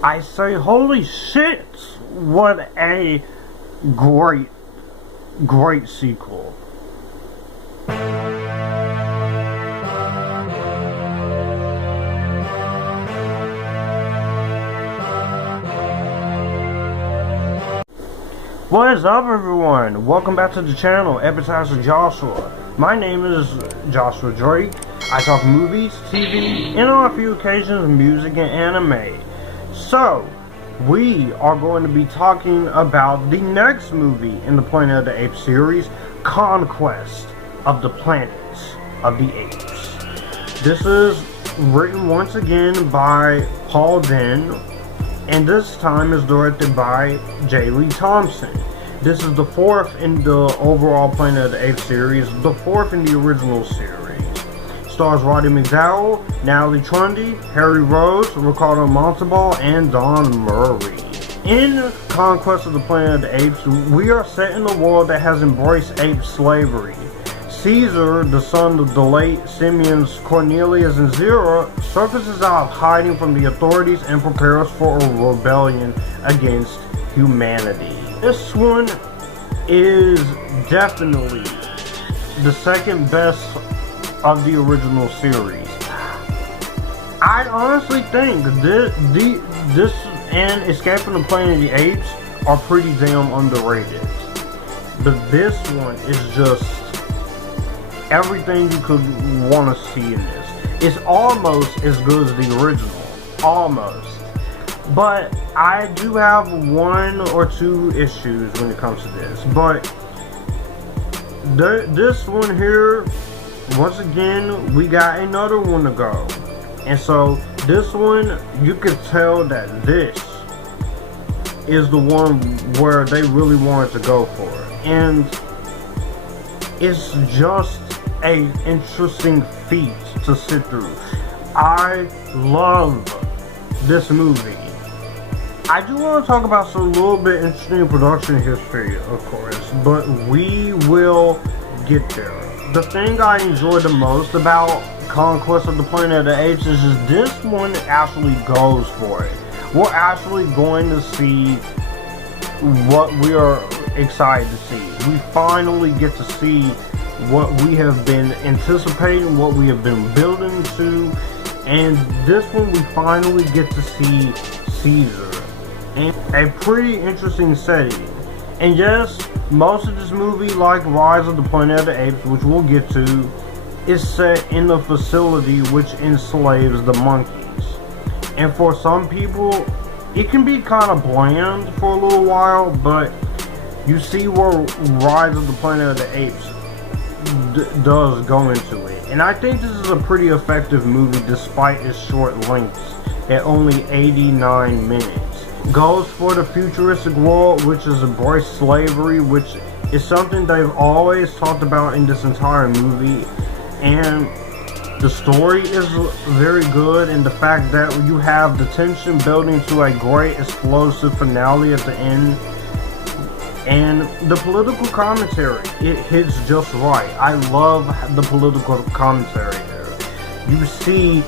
I say, holy shit, what a great sequel. What is up, everyone? Welcome back to the channel, Epictastic Joshua. My name is Joshua Drake. I talk movies, TV, and on a few occasions music and anime. So, we are going to be talking about the next movie in the Planet of the Apes series, Conquest of the Planet of the Apes. This is written once again by Paul Dehn, and this time is directed by J. Lee Thompson. This is the fourth in the overall Planet of the Apes series, the fourth in the original series. Stars Roddy McDowall, Natalie Trundy, Harry Rose, Ricardo Montalban, and Don Murray. In Conquest of the Planet of the Apes, we are set in a world that has embraced ape slavery. Caesar, the son of the late Simians Cornelius and Zero, surfaces out of hiding from the authorities and prepares for a rebellion against humanity. This one is definitely the second best of the original series. I honestly think this and Escape from the Planet of the Apes are pretty damn underrated. But this one is just everything you could want to see in this. It's almost as good as the original. Almost. But I do have one or two issues when it comes to this. But this one here, once again, we got another one to go. And so this one, you could tell that this is the one where they really wanted to go for. And it's just an interesting feat to sit through. I love this movie. I do want to talk about some little bit interesting production history, of course, but we will get there. The thing I enjoy the most about Conquest of the Planet of the Apes is just this one actually goes for it. We're actually going to see what we are excited to see. We finally get to see what we have been anticipating, what we have been building to, and this one we finally get to see Caesar. And a pretty interesting setting. And yes, most of this movie, like Rise of the Planet of the Apes, which we'll get to, is set in a facility which enslaves the monkeys. And for some people, it can be kind of bland for a little while, but you see where Rise of the Planet of the Apes does go into it. And I think this is a pretty effective movie despite its short length at only 89 minutes. Goes for the futuristic world, which is embraced slavery, which is something they've always talked about in this entire movie. And the story is very good, and the fact that you have the tension building to a great explosive finale at the end. And the political commentary, it hits just right. I love the political commentary here. You see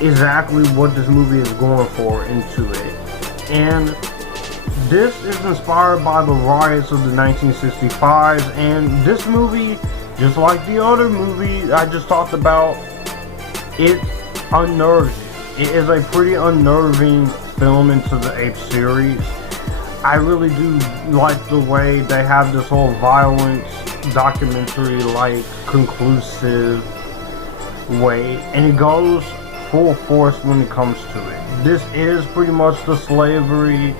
exactly what this movie is going for into it. And this is inspired by the riots of the 1965s, and this movie, just like the other movie I just talked about, it unnerves you. It is a pretty unnerving film into the Apes series. I really do like the way they have this whole violence documentary like conclusive way, and it goes full force when it comes to it. This is pretty much the slavery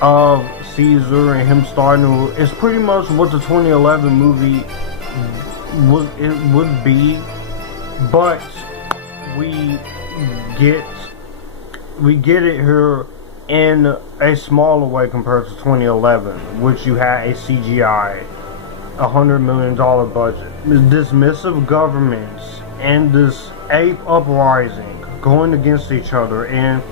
of Caesar and him starting to, it's pretty much what the 2011 movie would be, but we get it here in a smaller way compared to 2011, which you had a CGI $100 million budget. Dismissive governments and this ape uprising going against each other, and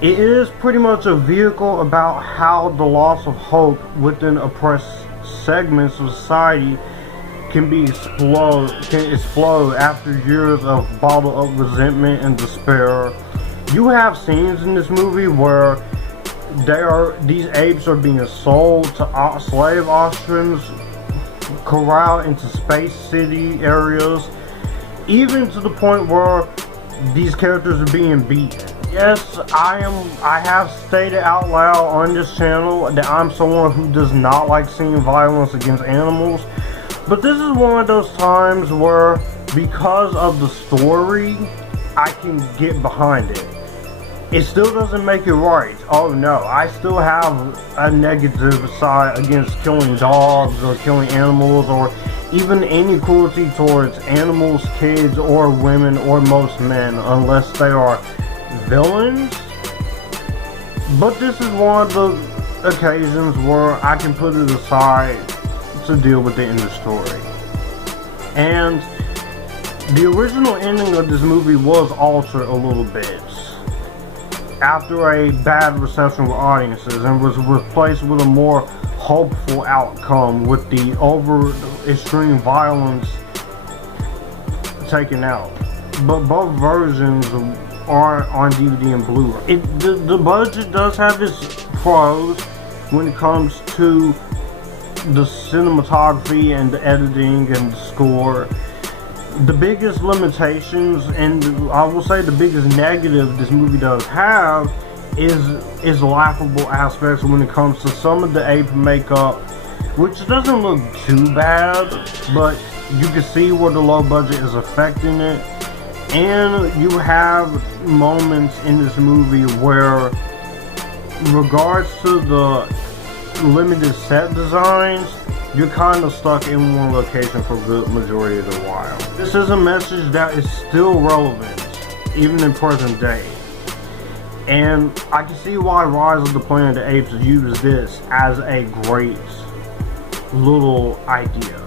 it is pretty much a vehicle about how the loss of hope within oppressed segments of society can explode after years of bottled up resentment and despair You have scenes in this movie where these apes are being sold to slave auctions, corralled into space city areas, even to the point where these characters are being beaten. Yes, I have stated out loud on this channel that I'm someone who does not like seeing violence against animals, but this is one of those times where, because of the story, I can get behind it. It still doesn't make it right. Oh no, I still have a negative side against killing dogs or killing animals, or even any cruelty towards animals, kids, or women, or most men, unless they are villains. But this is one of the occasions where I can put it aside to deal with it in the story. And the original ending of this movie was altered a little bit after a bad reception with audiences, and was replaced with a more hopeful outcome with the over extreme violence taken out. But both versions are on DVD and Blu-ray. The budget does have its pros when it comes to the cinematography and the editing and the score. The biggest limitations, and I will say the biggest negative this movie does have, is laughable aspects when it comes to some of the ape makeup, which doesn't look too bad, but you can see where the low budget is affecting it. And you have moments in this movie where, in regards to the limited set designs, you're kind of stuck in one location for a good majority of the while. This is a message that is still relevant, even in present day. And I can see why Rise of the Planet of the Apes used this as a great little idea.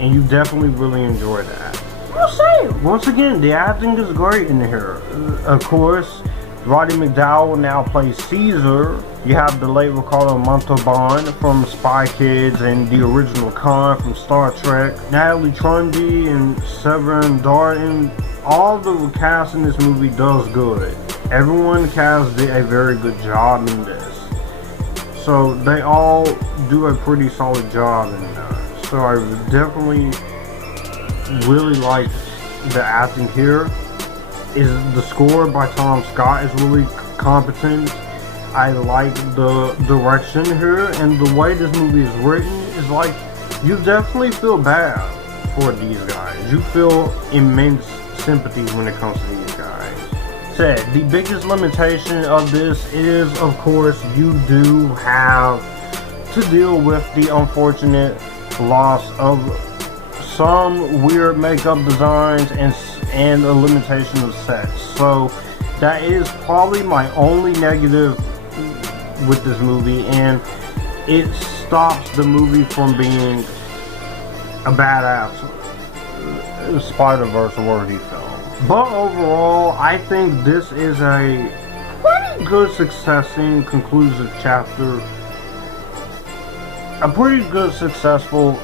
And you definitely really enjoy that. I'll say, once again, the acting is great in here. Of course, Roddy McDowall now plays Caesar. You have the late Ricardo Montalban from Spy Kids and the original Khan from Star Trek. Natalie Trundy and Severin Darden. All the cast in this movie does good. Everyone cast did a very good job in this. So they all do a pretty solid job in that. So I definitely really like the acting here. The score by Tom Scott is really competent. I like the direction here, and the way this movie is written is like, you definitely feel bad for these guys. You feel immense sympathy when it comes to these guys. The biggest limitation of this is, of course, you do have to deal with the unfortunate loss of some weird makeup designs and a limitation of sets. So that is probably my only negative with this movie, and it stops the movie from being a badass Spider-Verse worthy film. But overall, I think this is a pretty good successing conclusive chapter. A pretty good successful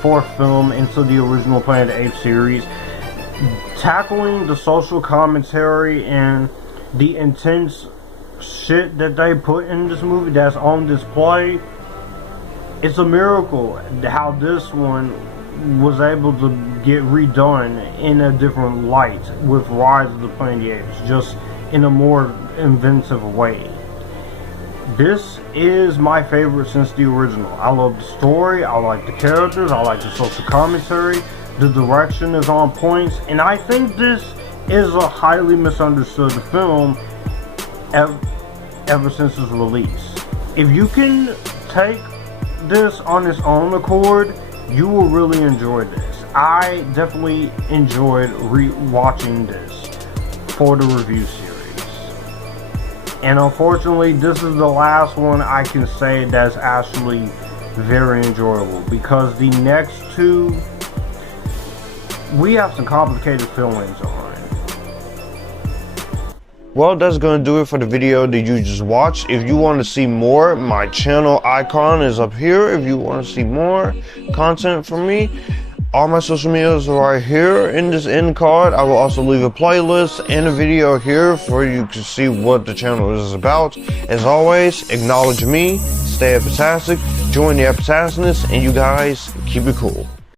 fourth film into the original Planet of the Apes series, tackling the social commentary and the intense shit that they put in this movie that's on display. It's a miracle how this one was able to get redone in a different light with Rise of the Planet of the Apes, just in a more inventive way. This is my favorite since the original. I love the story, I like the characters, I like the social commentary, the direction is on points, and I think this is a highly misunderstood film ever since its release. If you can take this on its own accord, you will really enjoy this. I definitely enjoyed re-watching this for the review series. And unfortunately, this is the last one I can say that's actually very enjoyable, because the next two, we have some complicated feelings on. Well, that's going to do it for the video that you just watched. If you want to see more, my channel icon is up here. If you want to see more content from me, All my social medias are right here in this end card. I will also leave a playlist and a video here for you to see what the channel is about. As always, acknowledge me, stay epictastic, join the Epictasticness, and you guys keep it cool.